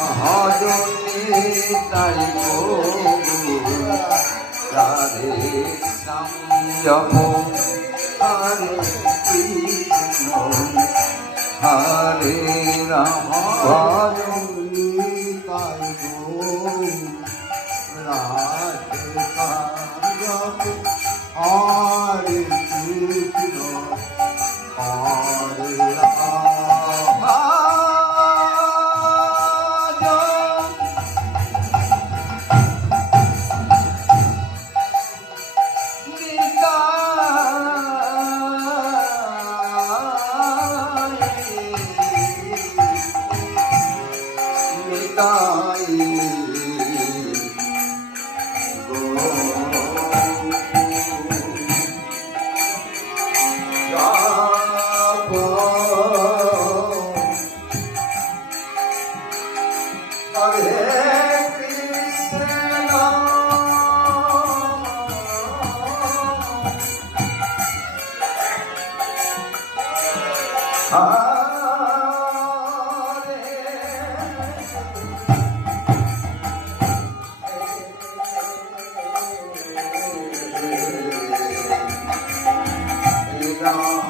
ভজনে তাই রাধে শ্যাম জপ হরে কৃষ্ণ হরে রাম ভজনে তাই রাধে শ্যাম জপ হরে কৃষ্ণ হরে রাম Ram